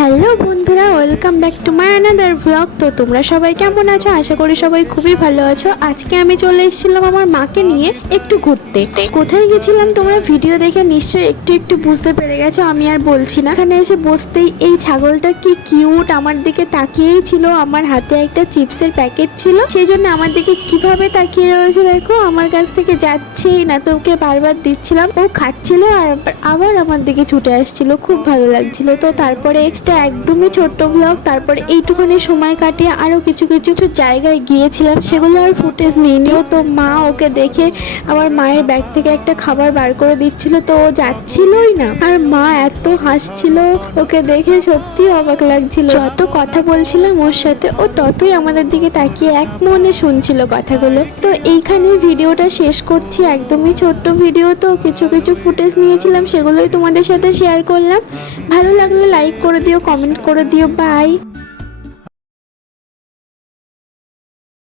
Hello বন্ধুরা, welcome back to my another blog তো তোমরা সবাই কেমন আছো? আশা করি সবাই খুবই ভালো আছো। আজকে আমি চলে এসেছিলাম আমার মাকে নিয়ে একটু ঘুরতে। কোথায় গেছিলাম তোমরা ভিডিও দেখে নিশ্চয়ই একটু একটু বুঝতে পেরে গেছো, আমি আর বলছি না। এখানে এসে বসতেই এই ছাগলটা কি কিউট আমার দিকে তাকিয়েই ছিল। আমার হাতে একটা চিপসের প্যাকেট ছিল। সেই জন্য আমার দিকে কীভাবে তাকিয়ে রয়েছে দেখো, আমার কাছ থেকে যাচ্ছেই না। তো ওকে বারবার দিচ্ছিলাম। ও খাচ্ছিল আর আবার আমার দিকে ছুটে আসছিল। খুব ভালো লাগছিল। তো তারপরে এটা একদমই ছোট্ট ব্লগ তারপরে এইটুখানি সময় কাটিয়ে আরও কিছু কিছু কিছু জায়গায় গিয়েছিলাম, সেগুলো আর ফুটেজ নিইনি। ও তো মা ওকে দেখে আমার মায়ের ব্যাগ থেকে একটা খাবার বার করে দিচ্ছিল, তো ও যাচ্ছিলই না। আর মা এত হাসছিল, ওকে দেখে সত্যি অবাক লাগছিল। যত কথা বলছিলাম ওর সাথে, ও ততই আমাদের দিকে তাকিয়ে এক মনে শুনছিল কথাগুলো। তো এইখানে ভিডিওটা শেষ করছি, একদমই ছোট্ট ভিডিও, তো কিছু কিছু ফুটেজ নিয়েছিলাম, সেগুলোই তোমাদের সাথে শেয়ার করলাম। ভালো লাগলে লাইক করে দিও কমেন্ট করে দিও বাই